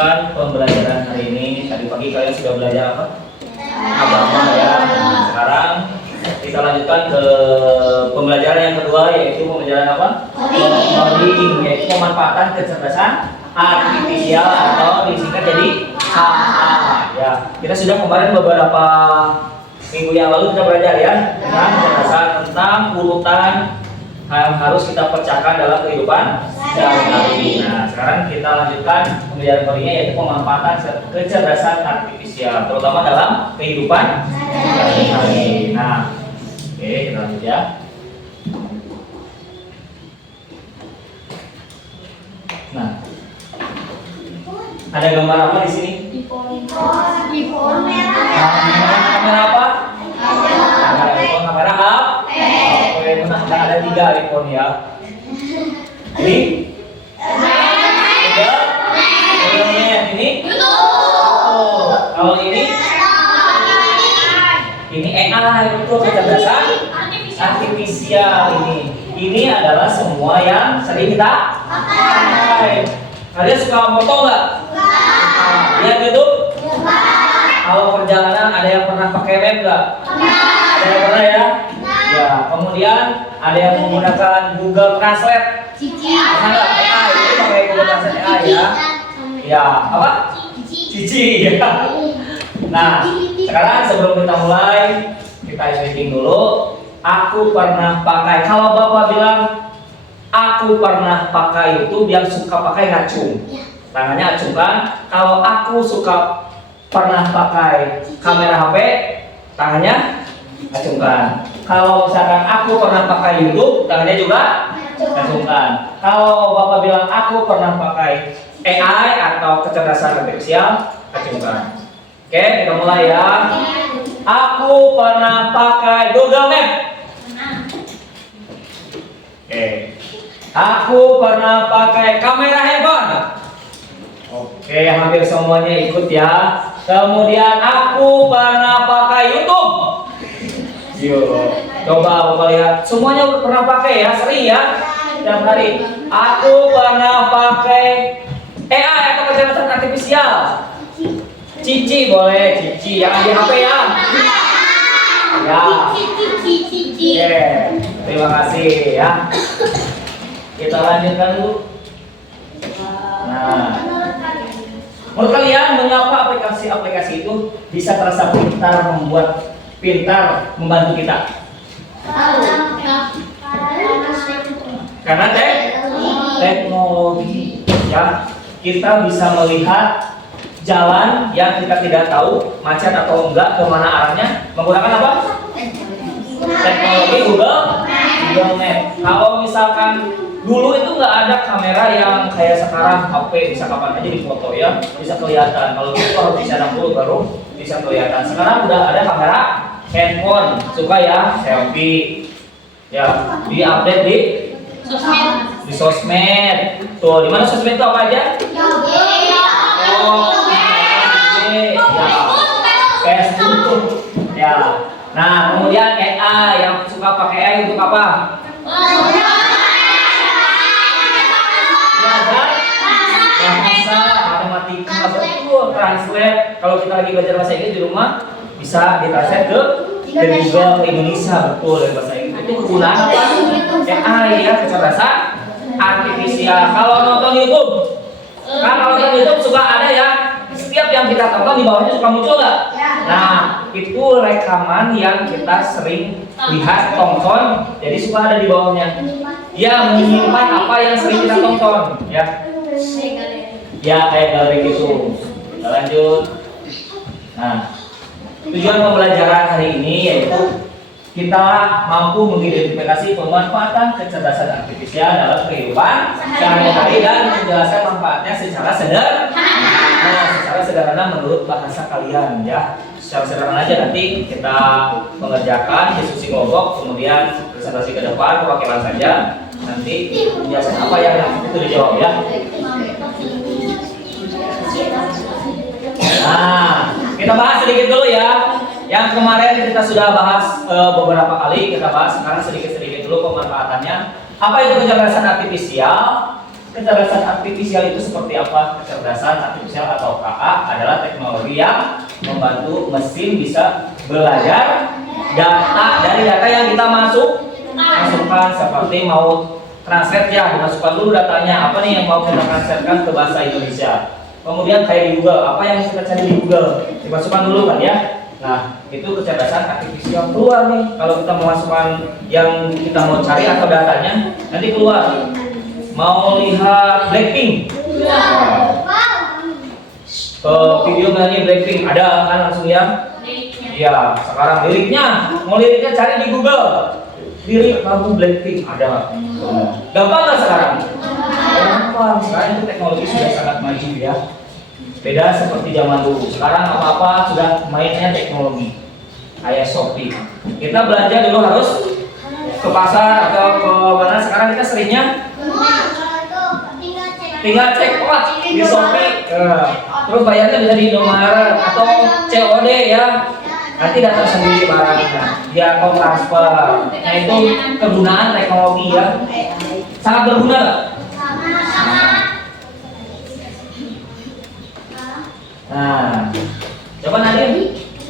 lanjutkan pembelajaran hari ini. Tadi pagi kalian sudah belajar apa? Agama ya. Nah, sekarang kita lanjutkan ke pembelajaran yang kedua, yaitu pembelajaran apa? Coding, yaitu pemanfaatan kecerdasan artifisial atau disingkat jadi AA. Ya, kita sudah kemarin beberapa minggu yang lalu kita belajar ya tentang kecerdasan, tentang urutan yang harus kita pecahkan dalam kehidupan sehari-hari. Nah, sekarang kita lanjutkan pembelajaran codingnya, yaitu pemanfaatan kecerdasan artifisial, terutama dalam kehidupan sehari-hari. Nah, oke, kita lanjut ya. Nah, ada gambar apa di sini? Kamera apa? Kamera apa? Oke, benar. Ada 3 iPhone ya. Ini? Tiga? Ini? Oh, kalau ini? Ini AI, itu kecerdasan artifisial ini. Ini adalah semua yang sering kita pakai. Kalian suka foto nggak? Lihat YouTube? Kalau perjalanan ada yang pernah pakai map nggak? Ada yang pernah ya? Ya, kemudian ada yang menggunakan Google Translate. Pernah nggak? AI, itu pakai Google Translate AI ya? Ya, apa? Cici ya. Nah, sekarang sebelum kita mulai, kita setting dulu. Aku pernah pakai. Kalau Bapak bilang aku pernah pakai, itu yang suka pakai ngacung. Tangannya acungkan. Kalau aku suka pernah pakai kamera HP, tangannya acungkan. Kalau misalkan aku pernah pakai YouTube, tangannya juga acungkan. Kalau Bapak bilang aku pernah pakai AI atau kecerdasan artifisial, acungkan. Oke, kita mulai ya. Aku pernah pakai Google Map. Oke. Aku pernah pakai kamera handphone. Oke, hampir semuanya ikut ya. Kemudian aku pernah pakai YouTube. Yuk, coba Bapak lihat. Semuanya pernah pakai ya, sering ya. Setiap hari. Aku pernah pakai AI atau kecerdasan artifisial. Cici boleh, Cici yang di HP ya. Ya. Oke, terima kasih ya. Kita lanjutkan dulu. Nah, menurut kalian mengapa aplikasi-aplikasi itu bisa terasa pintar, membuat pintar, membantu kita? Karena teknologi ya, kita bisa melihat jalan yang kita tidak tahu macet atau enggak, kemana arahnya, menggunakan apa? Teknologi Google Map. Kalau misalkan dulu itu nggak ada kamera yang kayak sekarang, HP bisa kapan aja difoto ya, bisa kelihatan. Kalau dulu harus disadap dulu baru bisa kelihatan. Sekarang udah ada kamera handphone, suka ya selfie, ya diupdate di sosmed. Tuh, di mana sosmed itu apa aja? Oh, Facebook ya. Nah, kemudian AI, yang suka pakai AI untuk apa? Bahasa, matematika, betul, translate. Kalau kita lagi belajar bahasa Inggris di rumah, bisa ditranslate ke Google Indonesia, betul, dari bahasa Inggris. Itu kegunaan apa? AI ya, kecerdasan artifisial. Kalau nonton YouTube, kan kalau nonton YouTube suka ada ya, setiap yang kita tonton di bawahnya suka muncul nggak? Nah, itu rekaman yang kita sering lihat, tonton, jadi suka ada di bawahnya. Dia menyimpan apa yang sering kita tonton, ya. Ya, kayak galeri gitu. Kita lanjut. Nah, tujuan pembelajaran hari ini yaitu kita mampu mengidentifikasi pemanfaatan kecerdasan artifisial dalam kehidupan sehari-hari dan menjelaskan manfaatnya secara sederhana menurut bahasa kalian ya. Secara sederhana aja, nanti kita mengerjakan diskusi kelompok, kemudian presentasi ke depan, perwakilan saja. Nanti penjelasan apa yang itu dijawab ya. Nah, kita bahas sedikit dulu ya. Yang kemarin kita sudah bahas beberapa kali, kita bahas sekarang sedikit-sedikit dulu pemanfaatannya. Apa itu kecerdasan artifisial? kecerdasan artifisial itu seperti apa? Kecerdasan artifisial atau KA adalah teknologi yang membantu mesin bisa belajar dari data yang kita masukkan, seperti mau translate ya, dimasukkan dulu datanya apa nih yang mau kita translatekan ke bahasa Indonesia. Kemudian kayak di Google, apa yang kita cari di Google dimasukkan dulu kan ya. Nah, itu kecerdasan artifisial keluar nih. Kalau kita memasukkan yang kita mau cari atau datanya, nanti keluar. Mau lihat Blackpink? Video nyanyi Blackpink ada kan langsung ya? Iya, sekarang liriknya. Mau liriknya cari di Google. Lirik lagu Blackpink ada. Gampang nggak sekarang? Gampang. Sekarang itu teknologi sudah sangat maju ya. Beda seperti zaman dulu. Sekarang apa-apa sudah mainnya teknologi. Kayak Shopee. Kita belanja dulu harus ke pasar atau ke mana? Sekarang kita seringnya tinggal cek di Shopee. Terus bayarnya bisa di Indomaret atau COD ya. Nanti datang sendiri barangnya. Dia mau transfer. Nah itu kegunaan teknologi ya. Sangat berguna nggak? Nah, coba Nadia,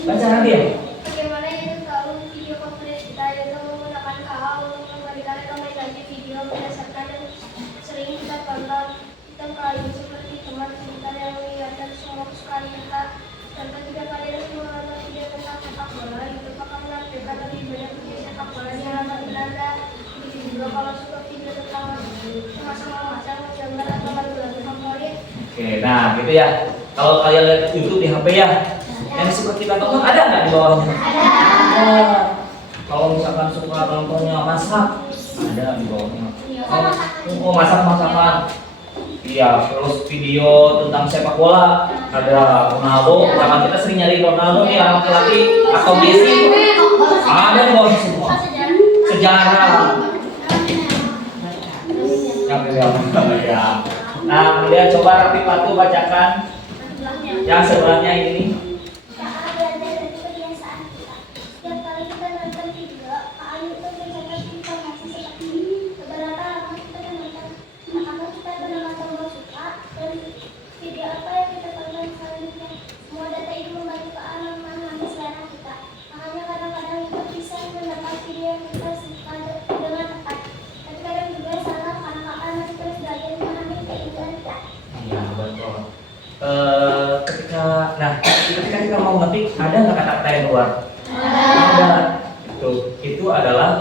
baca Nadia. Bagaimana itu tahu video conference kita itu menggunakan KA untuk memberikan rekomendasi video berdasarkan yang sering kita tonton. Kita kali seperti teman kita yang mengingatkan semua sekali kita. Dan ketika kalian menonton video tentang sepak bola, itu akan menampilkan lebih banyak video sepak bola di halaman Belanda. Begitu juga kalau suka video tentang sama-sama memasang gambar atau lagu-lagu favorit. Oke, nah gitu ya. Kalau kalian lihat YouTube di HP ya, yang suka kita tonton ada nggak di bawahnya? Ada. Kalau misalkan suka nontonnya masak, ada di bawahnya. Oh, masak-masakan. Iya, terus video tentang sepak bola ada Ronaldo. Zaman kita sering nyari Ronaldo nih, anak laki atau Messi. Ada di bawahnya semua. Sejarah. Ya. Nah, kemudian coba Rapi Patu bacakan yang sebelahnya ini. KA belajar dari kebiasaan kita. Setiap kali kita nonton video, KA itu mencatat informasi seperti beberapa lama kita menonton, apakah kita benar-benar tombol suka, dan video apa yang kita tonton selanjutnya. Semua data itu membantu KA memahami selera kita. Makanya kadang-kadang itu bisa mendapat video yang kita suka dengan tepat. Tapi kadang juga salah karena KA masih terus belajar memahami keinginan kita. Iya, betul. Ketika kita mau ngetik, ada nggak kata-kata yang keluar? Ada. Itu adalah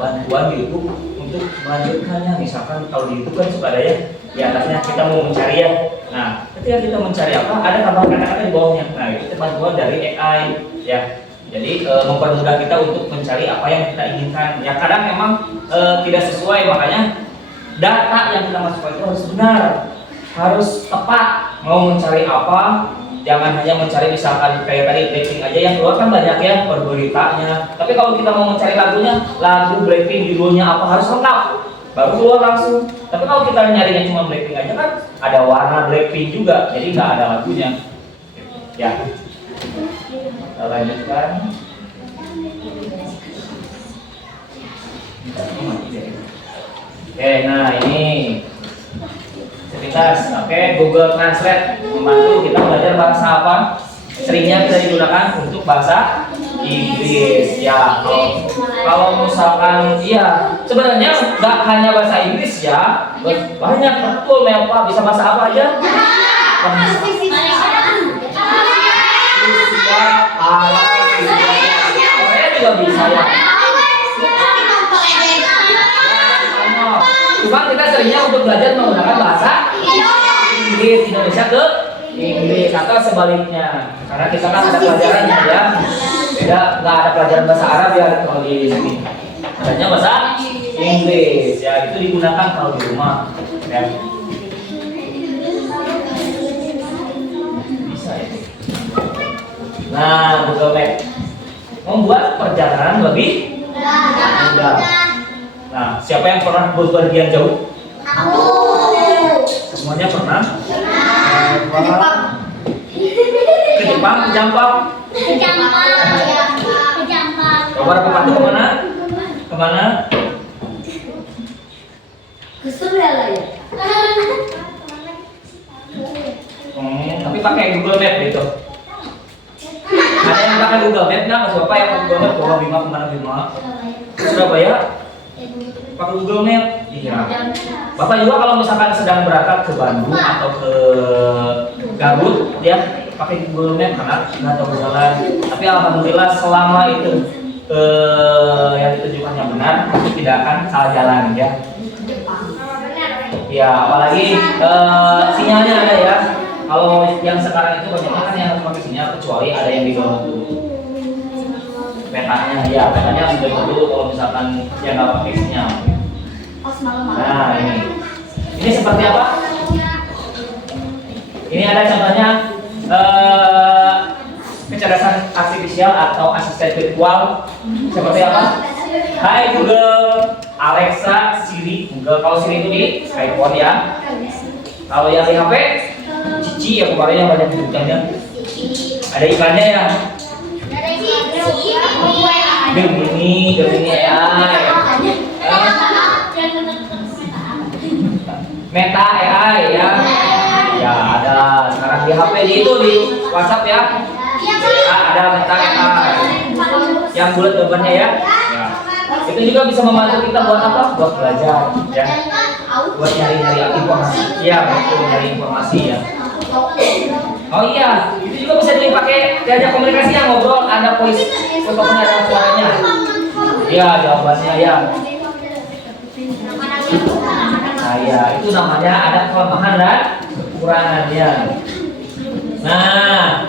bantuan di YouTube untuk melanjutkannya. Misalkan kalau di YouTube kan suka ada ya, di atasnya kita mau mencari ya. Nah, ketika kita mencari apa, ada tambahan kata-kata di bawahnya. Nah, itu bantuan dari AI ya. Jadi mempermudah kita untuk mencari apa yang kita inginkan. Ya kadang memang tidak sesuai, makanya data yang kita masukkan itu harus benar, harus tepat. Mau mencari apa, jangan hanya mencari misalkan kayak tadi Blackpink aja yang keluar kan banyak ya berberitanya. Tapi kalau kita mau mencari lagunya, lagu Blackpink judulnya apa harus lengkap, baru keluar langsung. Tapi kalau kita nyarinya cuma Blackpink aja kan ada warna Blackpink juga, jadi nggak ada lagunya. Ya, kita lanjutkan. Oke, nah ini sekilas. Oke, Google Translate membantu kita belajar bahasa apa? Seringnya kita digunakan untuk bahasa Inggris. Ya, kalau misalkan, iya, sebenarnya nggak hanya bahasa Inggris ya, banyak betul Melpa bisa bahasa apa aja? Korea juga bisa ya. Cuma kita seringnya untuk belajar menggunakan bahasa Inggris, Indonesia ke Inggris atau sebaliknya. Karena kita kan ada pelajarannya ya. Beda, nggak ada pelajaran bahasa Arab ya kalau di sini. Adanya bahasa Inggris ya, itu digunakan kalau di rumah. Ya. Bisa ya. Nah, Google Map membuat perjalanan lebih mudah. Nah, siapa yang pernah berpergian jauh? Aku. Semuanya pernah? Ke Jepang, ke Jampang. Coba Rapi Patu kemana? Kemana? Ke Surabaya. ke Surabaya pakai Google Map. Iya. Bapak juga kalau misalkan sedang berangkat ke Bandung atau ke Garut, ya pakai Google Map karena nggak tahu jalan. Tapi alhamdulillah selama itu yang ditujukannya benar, itu tidak akan salah jalan ya. Ya, apalagi sinyalnya ada ya. Kalau yang sekarang itu banyak kan yang pakai sinyal, kecuali ada yang di download dulu. Petanya, ya petanya harus download dulu kalau misalkan yang nggak pakai sinyal. Nah ini seperti apa? Ini ada contohnya kecerdasan artifisial atau asisten virtual seperti apa? Hai Google, Alexa, Siri. Google kalau Siri itu di iPhone ya. Kalau yang di HP, Cici ya kemarin yang banyak dibutuhkannya. Ada iklannya ya. Gemini ya. Meta AI ya. Ya ada sekarang di HP itu di WhatsApp ya. Ada Meta AI yang bulat gambarnya ya. Itu juga bisa membantu kita buat apa? Buat belajar ya. Buat nyari-nyari informasi. Iya, betul, nyari informasi ya. Oh iya, itu juga bisa dipakai diajak komunikasi yang ngobrol, ada voice, fotonya ada suaranya. Iya, jawabannya ya. Nah, ya, itu namanya ada kelemahan dan kekurangannya. Nah,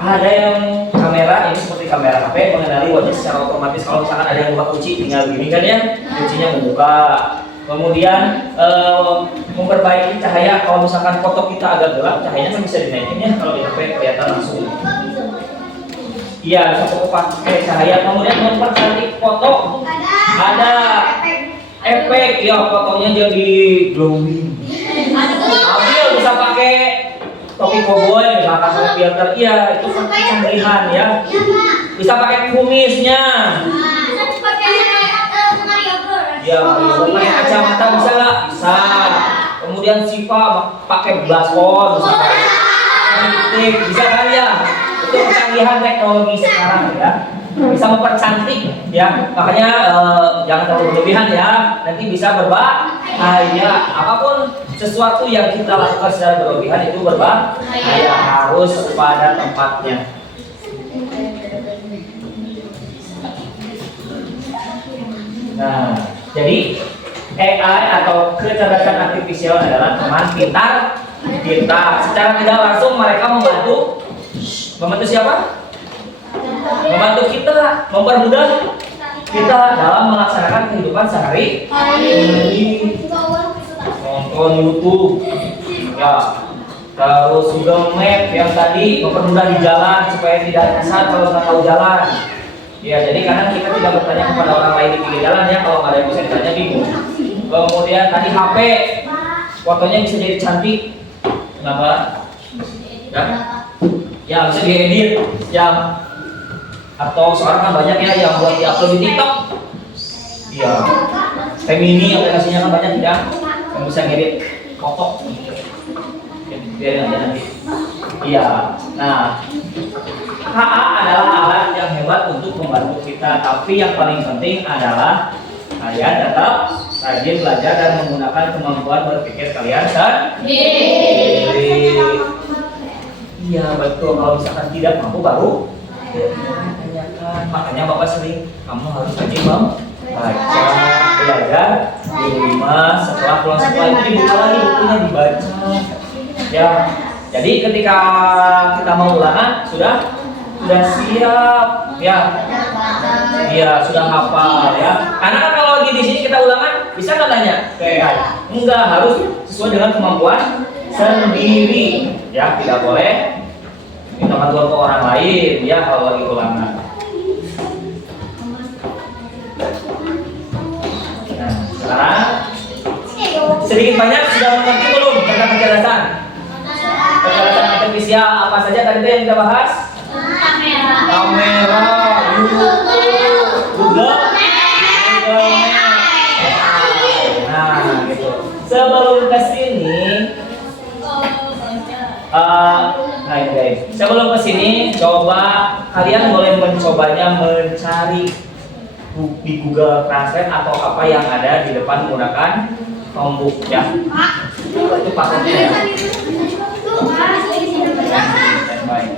ada yang kamera, ini seperti kamera HP mengenali wajah secara otomatis. Kalau misalkan ada yang buka kunci, tinggal gini kan ya, kuncinya membuka. Kemudian memperbaiki cahaya. Kalau misalkan foto kita agak gelap, cahayanya kan bisa dinaikin ya. Kalau di HP kelihatan langsung. Iya, bisa foto pakai cahaya. Kemudian mempercantik foto. Ada efek ya, fotonya jadi glowing. Ambil bisa pakai topi cowboy, misalkan pakai filter, iya itu kecanggihan ya. Bisa pakai kumisnya. Ya, pakai kacamata bisa nggak? Bisa. Kemudian Siva pakai blush-on, cantik, bisa kan ya? Itu kecanggihan teknologi sekarang ya. Bisa mempercantik ya, makanya jangan terlalu berlebihan ya. Nanti bisa berbahaya. Apapun sesuatu yang kita lakukan secara berlebihan itu berbahaya, harus pada tempatnya. Nah, jadi AI atau kecerdasan artifisial adalah teman pintar kita. Secara tidak langsung mereka membantu siapa? Membantu kita, mempermudah kita dalam melaksanakan kehidupan sehari-hari. Nonton YouTube, ya, terus Google Map yang tadi mempermudah di jalan supaya tidak kesal kalau nggak tahu jalan. Ya, jadi kadang kita tidak bertanya kepada orang lain di pinggir jalan ya, kalau nggak ada yang bisa ditanya bingung. Kemudian tadi HP, fotonya bisa jadi cantik. Kenapa? Ya, ya bisa diedit, ya. Atau sekarang kan banyak ya yang buat diupload di TikTok. Iya. Femini aplikasinya kan banyak ya, yang bisa ngedit foto. Biar aja nanti. Iya. Nah, HA adalah alat yang hebat untuk membantu kita, tapi yang paling penting adalah kalian tetap rajin belajar dan menggunakan kemampuan berpikir kalian sendiri. Iya betul, kalau misalkan tidak mampu baru tanyakan. Makanya Bapak sering, kamu harus rajin membaca, belajar di rumah, setelah pulang sekolah itu dibuka lagi bukunya, dibaca. Ya, jadi ketika kita mau ulangan sudah siap ya. Iya, sudah hafal ya. Karena kan kalau lagi di sini kita ulangan, bisa nggak tanya ke AI? Enggak, harus sesuai dengan kemampuan sendiri. Ya, tidak boleh minta bantuan ke orang lain ya kalau lagi ulangan. Nah, sekarang sedikit banyak sudah mengerti belum tentang kecerdasan? Kecerdasan artifisial apa saja tadi yang kita bahas? Kamera, YouTube, Google Map. Nah, gitu. Sebelum kesini, nah ini guys, sebelum kesini coba kalian boleh mencobanya mencari di Google Translate atau apa yang ada di depan menggunakan Chromebook ya. Itu passwordnya ya. Baik.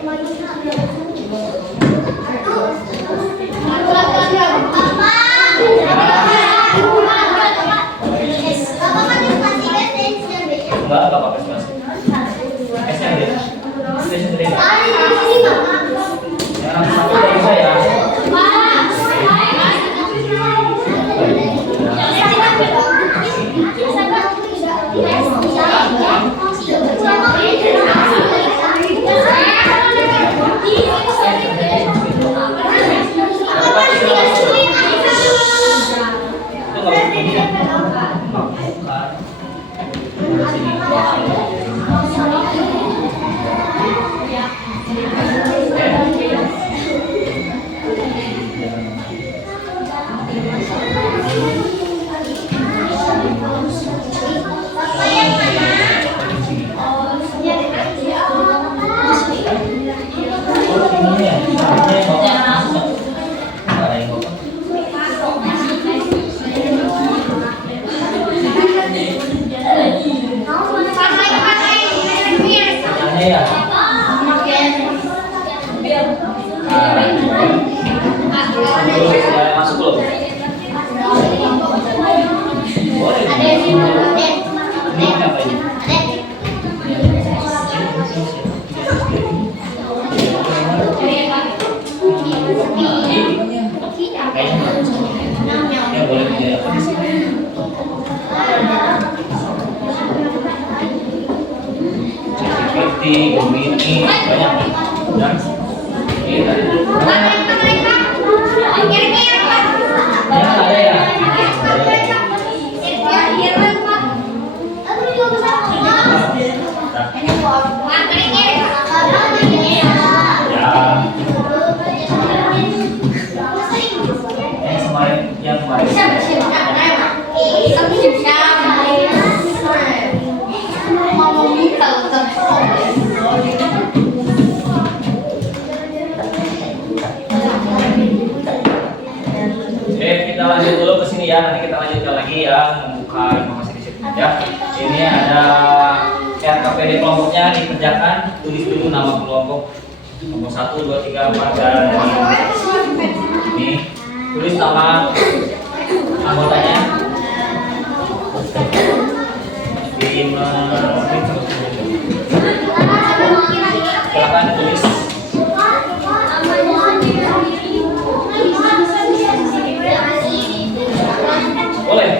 Enggak pakai spasi. S-nya ada. S-nya ada. Jangan sampai dari saya. Masuk belum? Boleh. Ini apa ini? Ya boleh ya. Seperti ini banyak. Dan ini tadi dulu. Kita lanjut dulu ke sini ya, nanti kita lanjutkan lagi ya, membuka informasi di sini ya. Ini ada RKPD kelompoknya dikerjakan, tulis dulu nama kelompok nomor 1, 2, 3, 4 dan ini tulis nama anggotanya silakan ditulis. Boleh.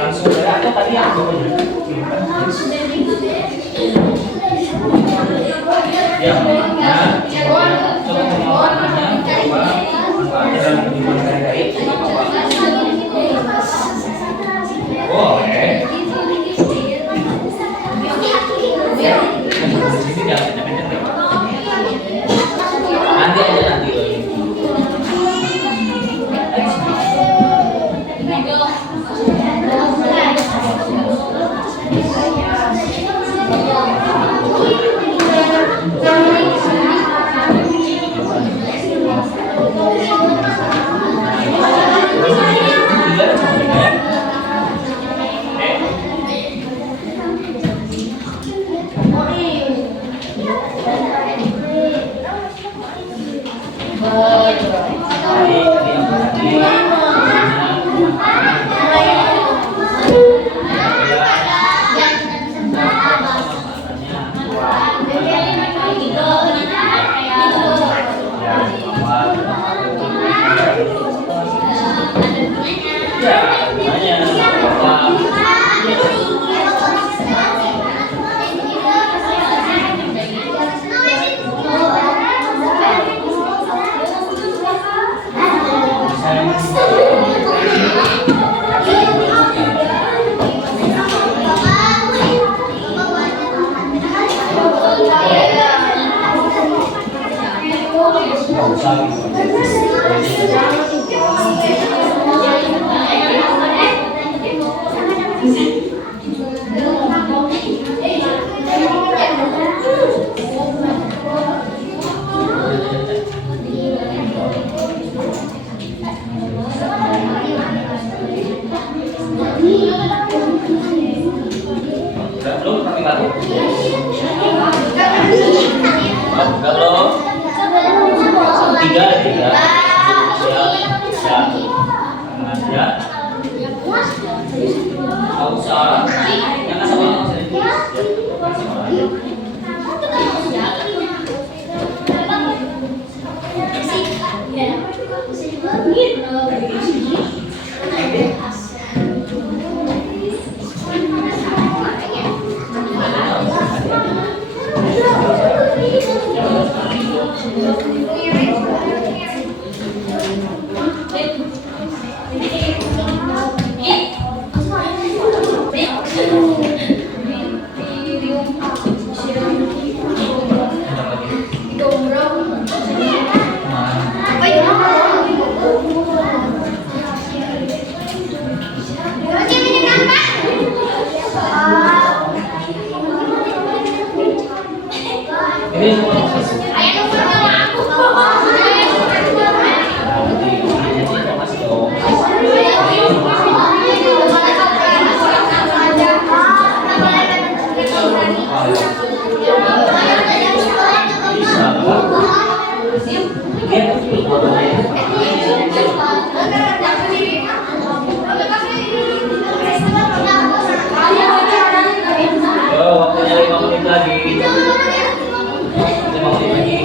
Langsung saja atau tadi aku ya, nah, coba pemahamannya, coba dalam kehidupan sehari-hari. Boleh. Di sini jangan kenceng-kenceng. Nanti aja nanti. Waktunya 5 menit lagi. 5 menit lagi.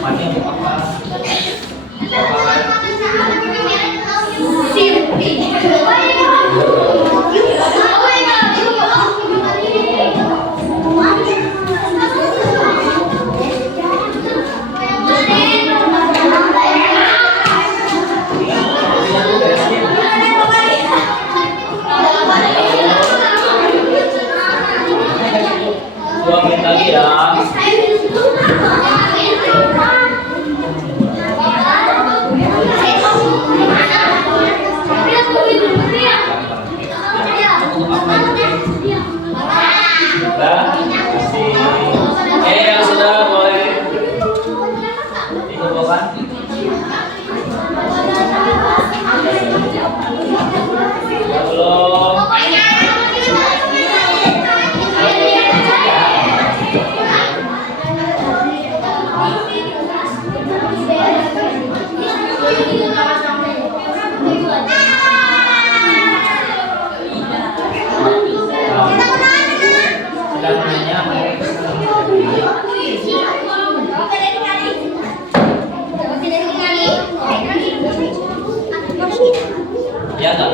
Mati yang 2 menit lagi ya. Sudah, kasih. Yang sudah boleh dikumpulkan. Belum. Sedang nanya. Ya enggak?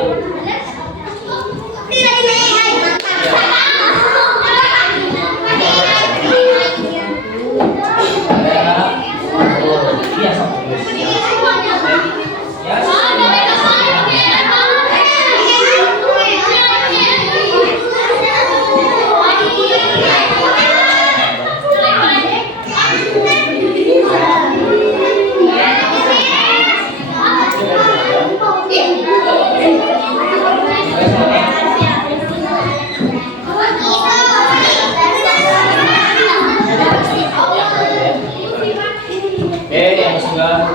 Yang sudah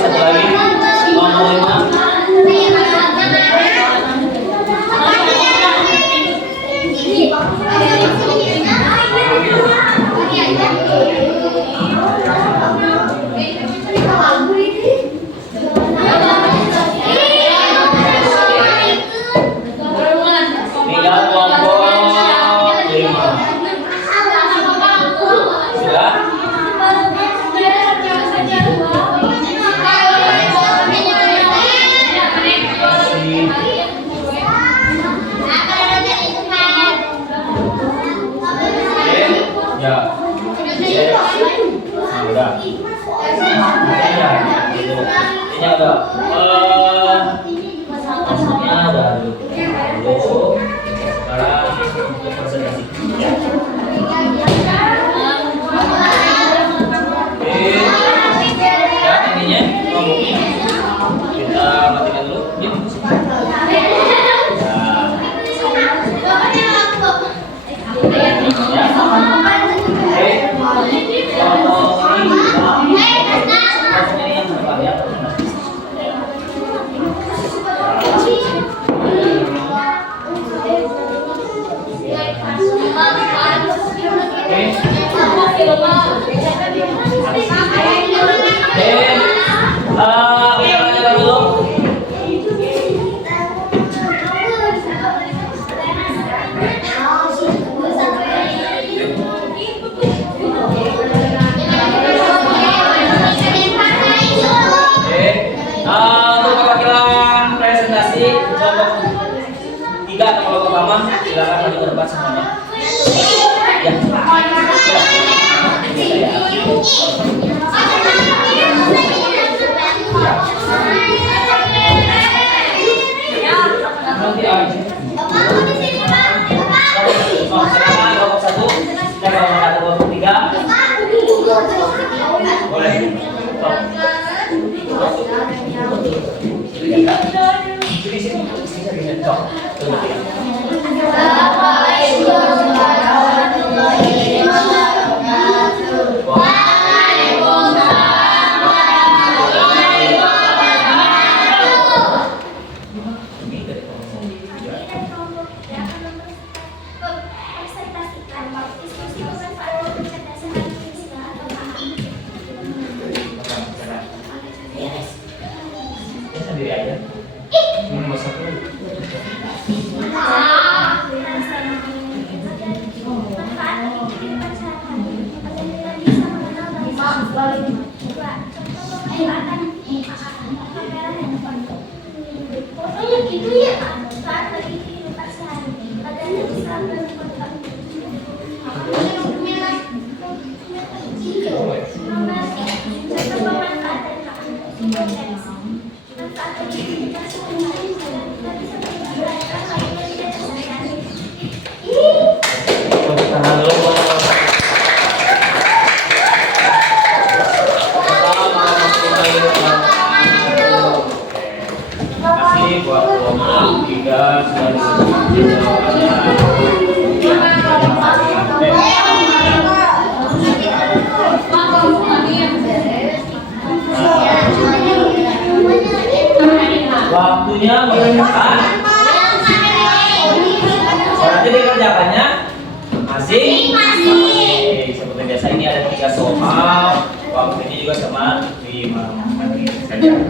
satu lagi nomor 5. Tinggal kelompok 5. Sudah? Ya. Nah, udah. Ini udah. Maksudnya udah dulu. Sekarang presentasi. Ya. Ya, ininya ngomongnya. Kita matikan dulu. Yuk. Silakan maju ke depan semuanya. Ya. Nanti aja. Silakan kelompok 1 dan kelompok 3. Boleh. Di sini. Sendiri aja. Masak dulu. waktunya mengerjakan. Nanti dikerjakannya masing-masing. Seperti biasa ini ada 3 soal. Waktunya juga sama 5 menit saja. 2,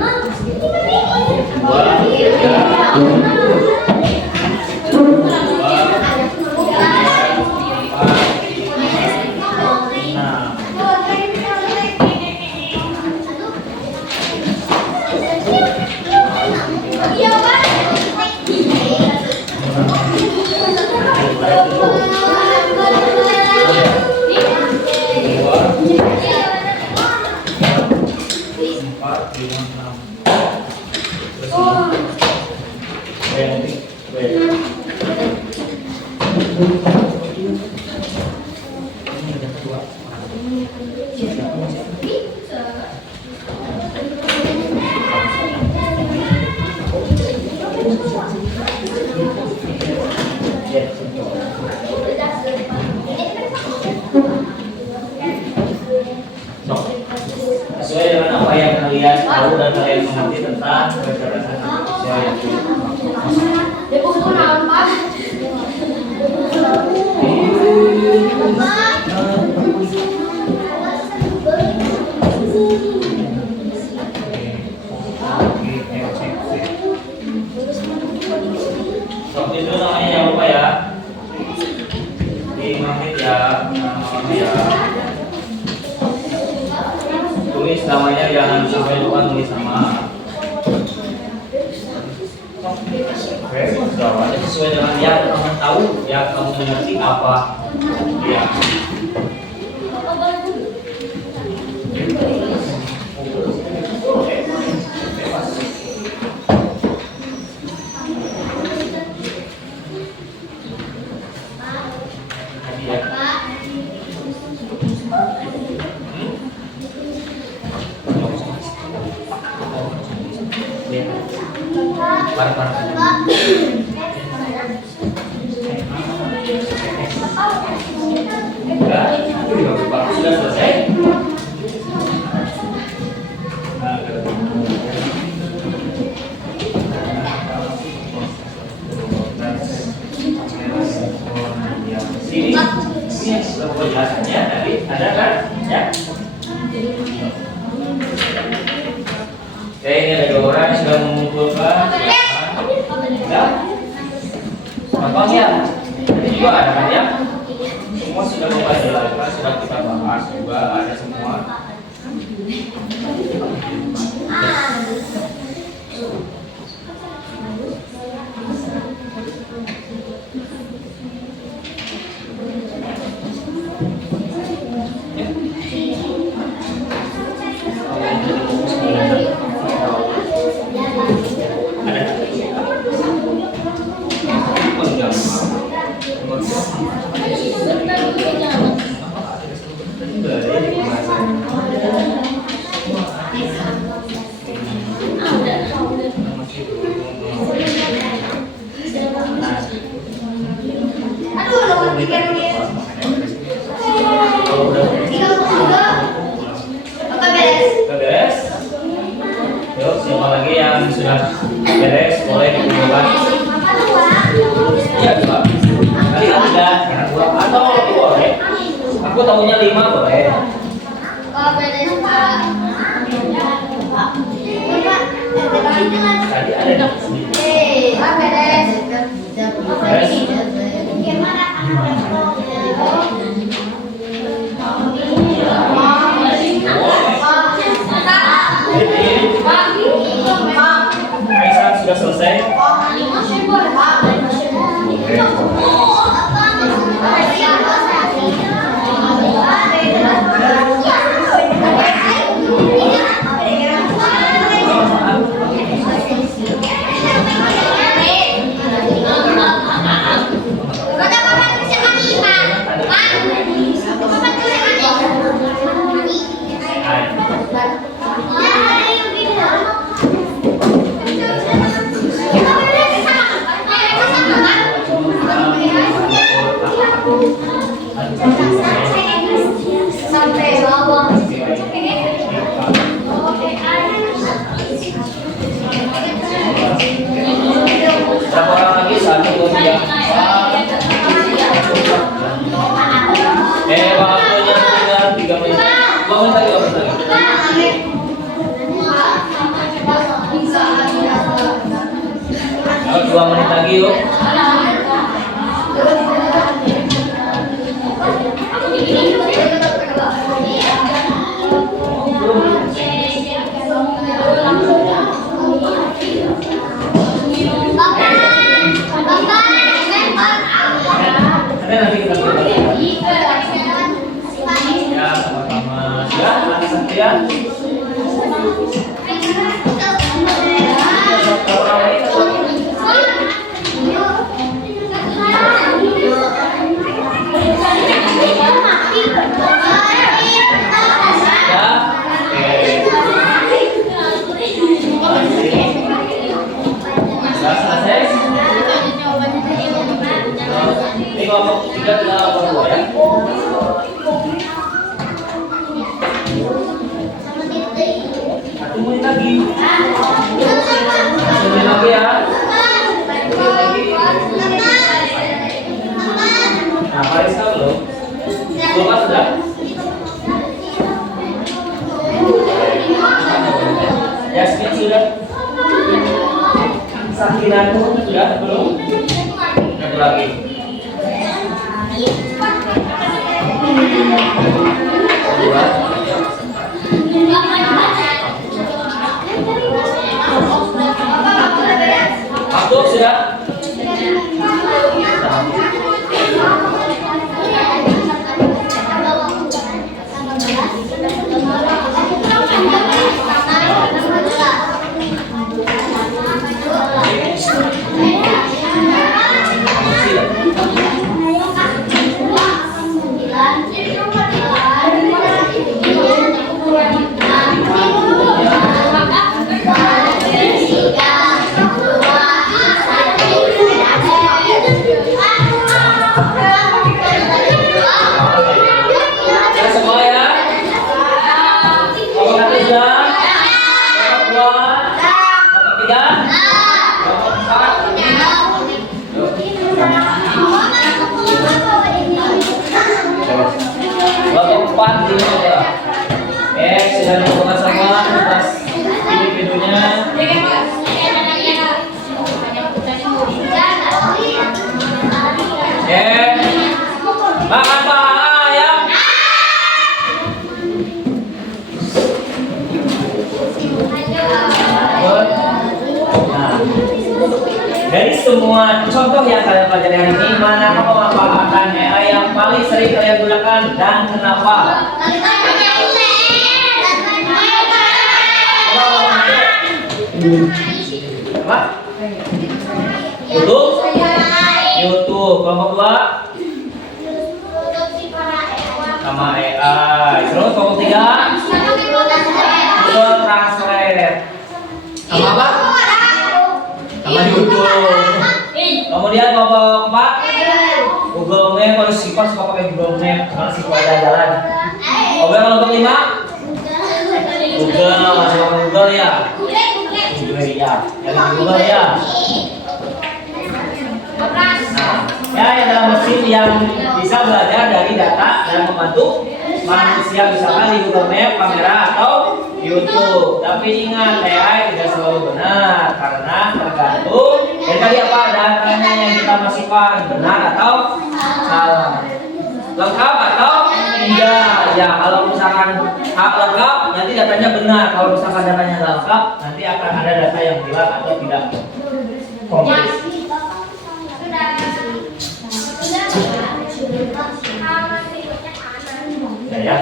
sesuai dengan apa yang kalian tahu dan kalian mengerti tentang kecerdasan artifisial. Waktu itu namanya jangan lupa ya. 5 menit ya, ya. Tulis namanya, jangan sampai lupa tulis nama. Oke, jawabannya sesuai dengan yang kamu tahu, yang kamu mengerti apa. Ya. Sudah selesai. Ini penjelasannya tadi ada kan? Ya. Oke, ini ada 2 orang yang sudah mengumpulkan. Ya. Contoh ya. Ini juga ada kan ya? Semua sudah dijelaskan, sudah kita bahas juga ada semua. Beres? Yuk, siapa lagi yang sudah beres boleh dikumpulkan. Iya, 2. Tadi ada 2 atau lebih boleh. Aku tahunya 5 boleh. Tadi ada di sini. Beres. Kaisan sudah selesai. 2 menit lagi yuk. Ada nanti kita coba. Ya, sama-sama. Ya, nanti Satria. Kelompok 3 kita berdua ya. Satu menit lagi. Satu menit lagi ya. Nah, Paris tahu belum? Lupa sudah? Yasmin sudah? Sakinatu sudah belum? Satu lagi. Masuk sudah? Sudah dibuka semua atas individunya. Makan ayam. Nah, dari semua contoh yang kalian pelajari hari ini, manakah pemanfaatan AI yang paling sering kalian gunakan dan kenapa? Apa? YouTube. Kelompok 2 sama AI. Terus kelompok 3 Google Translate. Sama apa? Sama YouTube. Kemudian kelompok 4 Google Map. Kalau sifat suka pakai Google Map karena sifat jalan. Oke, kelompok 5 Google, masuk Google ya. Ya, dari Google ya. Nah, ya yang dalam mesin yang bisa belajar dari data dan membantu manusia misalkan di Google Map, kamera atau YouTube. Tapi ingat, AI tidak selalu benar karena tergantung dari tadi apa datanya yang kita masukkan, benar atau salah, lengkap atau tidak. Ya, kalau misalkan lengkap nanti datanya benar, kalau misalkan datanya tidak lengkap nanti akan ada data yang hilang atau tidak komplit. Ya.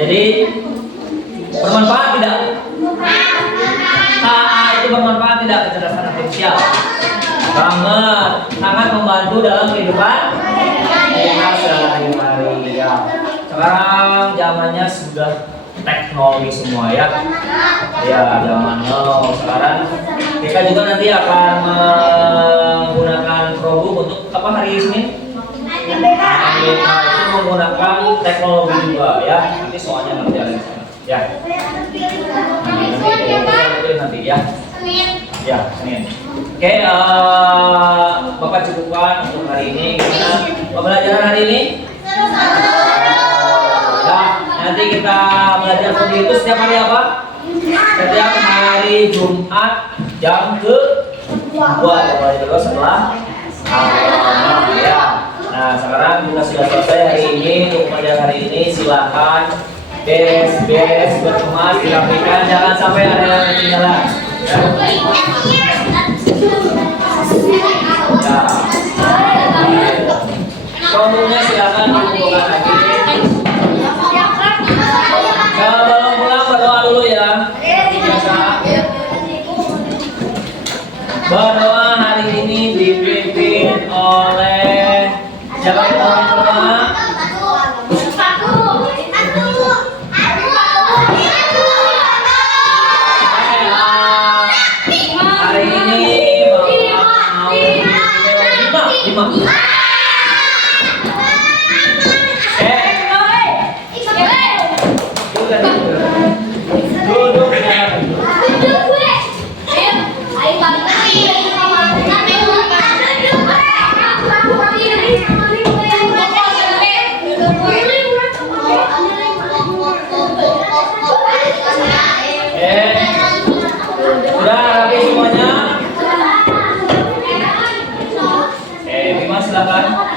Jadi bermanfaat tidak? AI itu bermanfaat tidak, kecerdasan artifisial? Banget, sangat membantu dalam kehidupan kita sehari-hari ya. Sekarang zamannya sudah teknologi semua ya. Ya, zaman now. Sekarang kita juga nanti akan menggunakan Chromebook untuk apa hari Senin? Itu menggunakan teknologi juga ya. Nanti soalnya ngerjain ya. Nanti nanti ya. Senin. Ya, Senin. Oke, Bapak cukupkan untuk hari ini. Gimana pembelajaran hari ini? Ya, nanti kita belajar seperti itu setiap hari apa? Setiap hari Jumat jam ke-2 setelah ya. Nah, sekarang kita sudah selesai hari ini. Untuk pembelajaran hari ini silakan beres berkemas dirapikan, jangan sampai ada yang ketinggalan. Ya. Rombongnya silakan dikumpulkan lagi. Kalau pulang berdoa dulu ya. Biasa. Berdoa hari ini dipimpin oleh siapa yang mau berdoa? Hari ini lima. Duduk ya. Sudah rapi semuanya? Bima silakan.